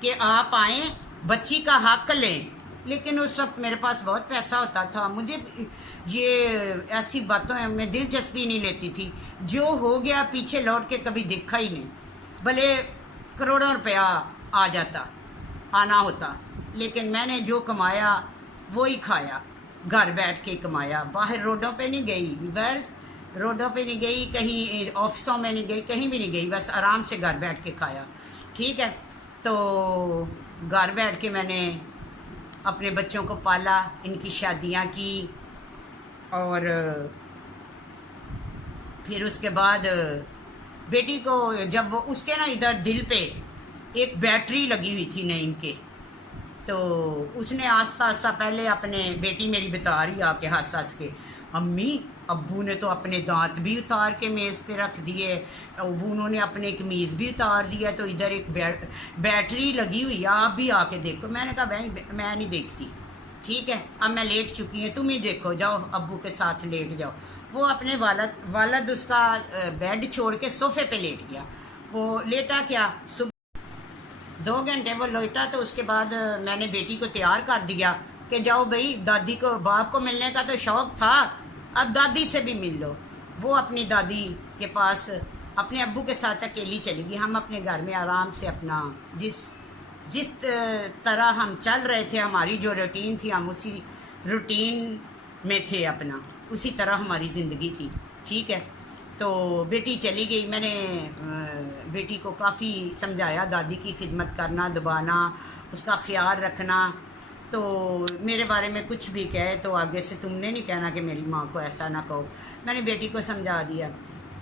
کہ آپ آئیں بچی کا حق لیں، لیکن اس وقت میرے پاس بہت پیسہ ہوتا تھا، مجھے یہ ایسی باتوں میں دلچسپی نہیں لیتی تھی، جو ہو گیا پیچھے لوٹ کے کبھی دیکھا ہی نہیں، بھلے کروڑوں روپیہ آ جاتا آنا ہوتا، لیکن میں نے جو کمایا وہی کھایا، گھر بیٹھ کے کمایا، باہر روڈوں پہ نہیں گئی، بس روڈوں پہ نہیں گئی، کہیں آفسوں میں نہیں گئی، کہیں بھی نہیں گئی، بس آرام سے گھر بیٹھ کے کھایا، ٹھیک ہے۔ تو گھر بیٹھ کے میں نے اپنے بچوں کو پالا، ان کی شادیاں کی، اور پھر اس کے بعد بیٹی کو جب اس کے نا ادھر دل پہ ایک بیٹری لگی ہوئی تھی نعیم کے، تو اس نے آہستہ آہستہ پہلے اپنے بیٹی میری بتا رہی آ کے ہنس ہنس کے، امی ابو نے تو اپنے دانت بھی اتار کے میز پہ رکھ دیے، انہوں نے اپنے قمیض بھی اتار دیا، تو ادھر ایک بیٹری لگی ہوئی ہے، آپ بھی آ کے دیکھو۔ میں نے کہا بھائی میں نہیں دیکھتی، ٹھیک ہے، اب میں لیٹ چکی ہوں، تم ہی دیکھو، جاؤ ابو کے ساتھ لیٹ جاؤ۔ وہ اپنے والد اس کا بیڈ چھوڑ کے صوفے پہ لیٹ گیا، وہ لیٹا کیا، صبح 2 گھنٹے وہ لیٹا، تو اس کے بعد میں نے بیٹی کو تیار کر دیا کہ جاؤ بھائی، دادی کو باپ کو ملنے کا تو شوق تھا، اب دادی سے بھی مل لو۔ وہ اپنی دادی کے پاس اپنے ابو کے ساتھ اکیلی چلی گئی، ہم اپنے گھر میں آرام سے اپنا جس طرح ہم چل رہے تھے، ہماری جو روٹین تھی، ہم اسی روٹین میں تھے، اپنا اسی طرح ہماری زندگی تھی، ٹھیک ہے۔ تو بیٹی چلی گئی، میں نے بیٹی کو کافی سمجھایا، دادی کی خدمت کرنا، دبانا، اس کا خیال رکھنا، تو میرے بارے میں کچھ بھی کہے تو آگے سے تم نے نہیں کہنا کہ میری ماں کو ایسا نہ کہو، میں نے بیٹی کو سمجھا دیا،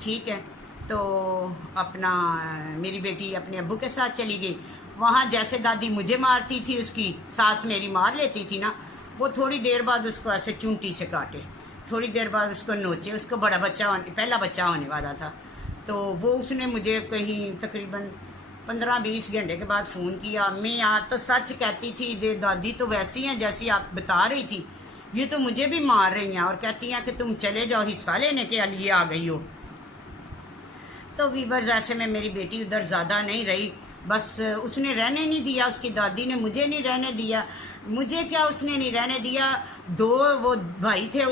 ٹھیک ہے۔ تو اپنا میری بیٹی اپنے ابو کے ساتھ چلی گئی، وہاں جیسے دادی مجھے مارتی تھی، اس کی ساس میری مار لیتی تھی نا، وہ تھوڑی دیر بعد اس کو ایسے چونٹی سے کاٹے، تھوڑی دیر بعد اس کو نوچے، اس کو پہلا بچہ ہونے والا تھا، تو وہ اس نے مجھے کہیں تقریباً 15-20 گھنٹے کے بعد فون کیا، امی آپ تو سچ کہتی تھی، دادی تو ویسی ہیں جیسی آپ بتا رہی تھی، یہ تو مجھے بھی مار رہی ہیں اور کہتی ہیں کہ تم چلے جاؤ، حصہ لینے کے لیے آ گئی ہو۔ تو ویورز ایسے میں میری بیٹی ادھر زیادہ نہیں رہی، بس اس نے رہنے نہیں دیا، اس کی دادی نے مجھے نہیں رہنے دیا، مجھے کیا اس نے نہیں رہنے دیا، وہ بھائی تھے،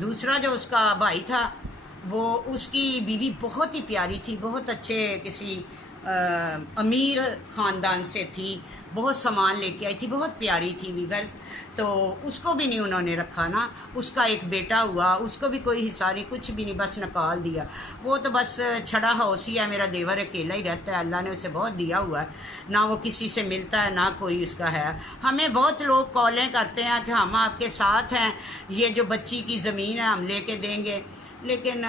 دوسرا جو اس کا بھائی تھا، وہ اس کی بیوی بہت ہی پیاری تھی، بہت اچھے کسی امیر خاندان سے تھی، بہت سامان لے کے آئی تھی، بہت پیاری تھی ویورز، تو اس کو بھی نہیں انہوں نے رکھا نا، اس کا ایک بیٹا ہوا، اس کو بھی کوئی حصہ نہیں، کچھ بھی نہیں، بس نکال دیا، وہ تو بس چھڑا ہاؤسی ہے، میرا دیور اکیلا ہی رہتا ہے، اللہ نے اسے بہت دیا ہوا ہے، نہ وہ کسی سے ملتا ہے، نہ کوئی اس کا ہے۔ ہمیں بہت لوگ کالیں کرتے ہیں کہ ہم آپ کے ساتھ ہیں، یہ جو بچی کی زمین ہے ہم لے کے دیں گے، لیکن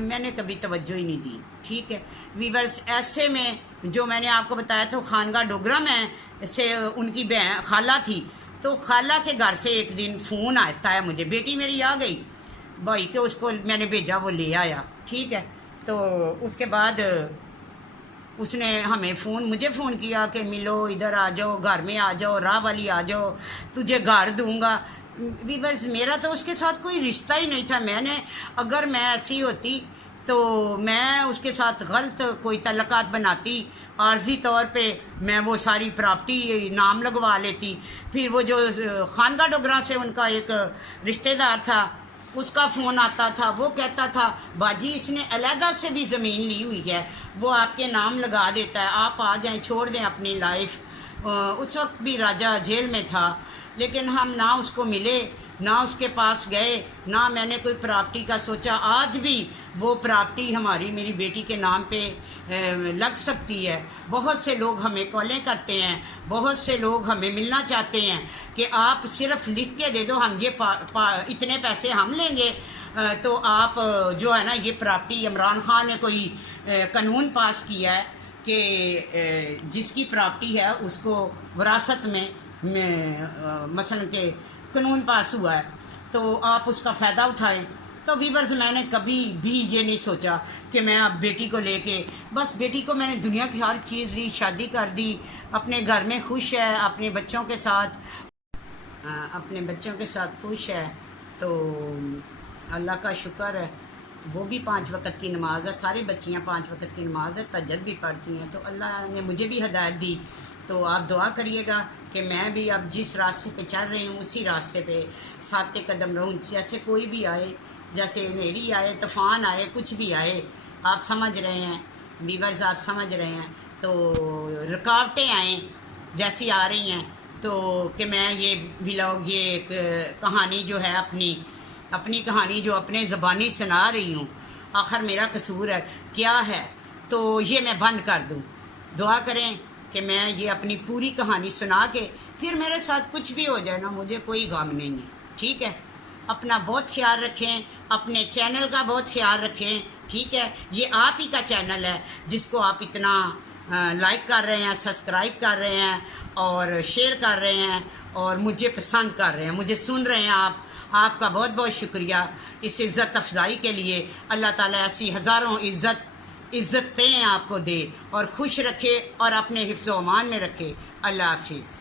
میں نے کبھی توجہ ہی نہیں دی، ٹھیک ہے ویورز۔ ایسے میں جو میں نے آپ کو بتایا تھا خانگاہ ڈوگرہ میں سے ان کی خالہ تھی، تو خالہ کے گھر سے ایک دن فون آتا ہے مجھے، بیٹی میری آ گئی بھائی کہ اس کو میں نے بھیجا، وہ لے آیا، ٹھیک ہے۔ تو اس کے بعد اس نے مجھے فون کیا کہ ملو، ادھر آ جاؤ، گھر میں آ جاؤ، راہ والی آ جاؤ، تجھے گھر دوں گا۔ ویورز میرا تو اس کے ساتھ کوئی رشتہ ہی نہیں تھا، اگر میں ایسی ہوتی تو میں اس کے ساتھ غلط کوئی تعلقات بناتی، عارضی طور پہ میں وہ ساری پراپرٹی نام لگوا لیتی، پھر وہ جو خانگاہ ڈوگرہ سے ان کا ایک رشتہ دار تھا، اس کا فون آتا تھا، وہ کہتا تھا باجی اس نے علیحدہ سے بھی زمین لی ہوئی ہے، وہ آپ کے نام لگا دیتا ہے، آپ آ جائیں، چھوڑ دیں اپنی لائف۔ اس وقت بھی راجہ جیل میں تھا، لیکن ہم نہ اس کو ملے، نہ اس کے پاس گئے، نہ میں نے کوئی پراپرٹی کا سوچا۔ آج بھی وہ پراپرٹی میری بیٹی کے نام پہ لگ سکتی ہے۔ بہت سے لوگ ہمیں کالیں کرتے ہیں، بہت سے لوگ ہمیں ملنا چاہتے ہیں کہ آپ صرف لکھ کے دے دو، ہم یہ اتنے پیسے ہم لیں گے، تو آپ جو ہے نا یہ پراپرٹی، عمران خان نے کوئی قانون پاس کیا ہے کہ جس کی پراپرٹی ہے اس کو وراثت میں مثلا کہ قانون پاس ہوا ہے تو آپ اس کا فائدہ اٹھائیں۔ تو ویورز میں نے کبھی بھی یہ نہیں سوچا کہ میں اب بیٹی کو لے کے، بس بیٹی کو میں نے دنیا کی ہر چیز دی، شادی کر دی، اپنے گھر میں خوش ہے، اپنے بچوں کے ساتھ خوش ہے، تو اللہ کا شکر ہے وہ بھی 5 وقت کی نماز ہے، ساری بچیاں 5 وقت کی نماز ہے، تہجد بھی پڑھتی ہیں، تو اللہ نے مجھے بھی ہدایت دی۔ تو آپ دعا کریے گا کہ میں بھی اب جس راستے پہ چل رہی ہوں اسی راستے پہ ثابت قدم رہوں، جیسے کوئی بھی آئے، جیسے اندھیری آئے، طوفان آئے، کچھ بھی آئے، آپ سمجھ رہے ہیں ویورز، آپ سمجھ رہے ہیں، تو رکاوٹیں آئیں جیسی آ رہی ہیں، تو کہ میں یہ ولاگ، یہ ایک کہانی جو ہے اپنی کہانی جو اپنے زبانی سنا رہی ہوں، آخر میرا قصور ہے کیا ہے، تو یہ میں بند کر دوں۔ دعا کریں کہ میں یہ اپنی پوری کہانی سنا کے پھر میرے ساتھ کچھ بھی ہو جائے نا، مجھے کوئی غم نہیں ہے، ٹھیک ہے؟ اپنا بہت خیال رکھیں، اپنے چینل کا بہت خیال رکھیں، ٹھیک ہے؟ یہ آپ ہی کا چینل ہے جس کو آپ اتنا لائک کر رہے ہیں، سبسکرائب کر رہے ہیں اور شیئر کر رہے ہیں اور مجھے پسند کر رہے ہیں، مجھے سن رہے ہیں آپ کا بہت بہت شکریہ اس عزت افزائی کے لیے۔ اللہ تعالیٰ ایسی ہزاروں عزتیں آپ کو دے اور خوش رکھے اور اپنے حفظ و امان میں رکھے۔ اللہ حافظ۔